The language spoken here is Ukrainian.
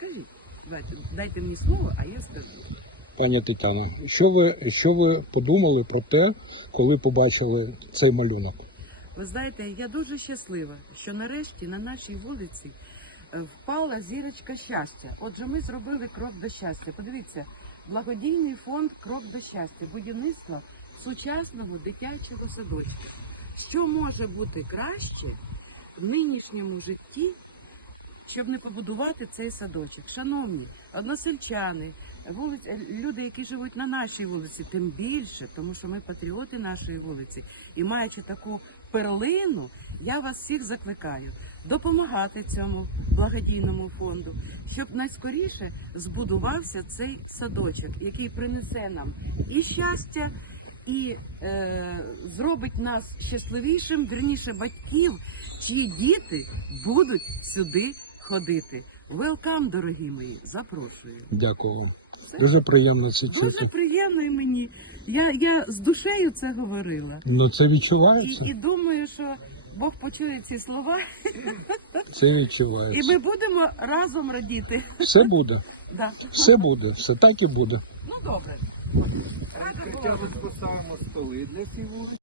Скажіть, дайте, мені слово, а я скажу. Пані Тетяна, що ви, що ви подумали про те, коли побачили цей малюнок? Ви знаєте, я дуже щаслива, що нарешті на нашій вулиці е, впала зірочка щастя. Отже, ми зробили крок до щастя. Подивіться, благодійний фонд Крок до щастя, будівництво сучасного дитячого садочка. Що може бути краще в нинішньому житті, щоб не побудувати цей садочок? Шановні односельчани, вулиць, люди, які живуть на нашій вулиці, тим більше, тому що ми патріоти нашої вулиці, і маючи таку перлину, я вас всіх закликаю допомагати цьому благодійному фонду, щоб найскоріше збудувався цей садочок, який принесе нам і щастя, і е, зробить нас щасливішим, верніше батьків, чиї діти будуть сюди ходити. Велкам, дорогі мої, запрошую. Дякую вам. Все. Дуже приємно це Дуже приємно і мені. Я, я з душею це говорила. Ну це І, відчувається. і думаю, що Бог почує ці слова, Це і ми будемо разом радіти. Все буде. Да. Все буде. Все так і буде. Ну добре. Рада була. Хоча ми поставимо столи для всіх вулиць.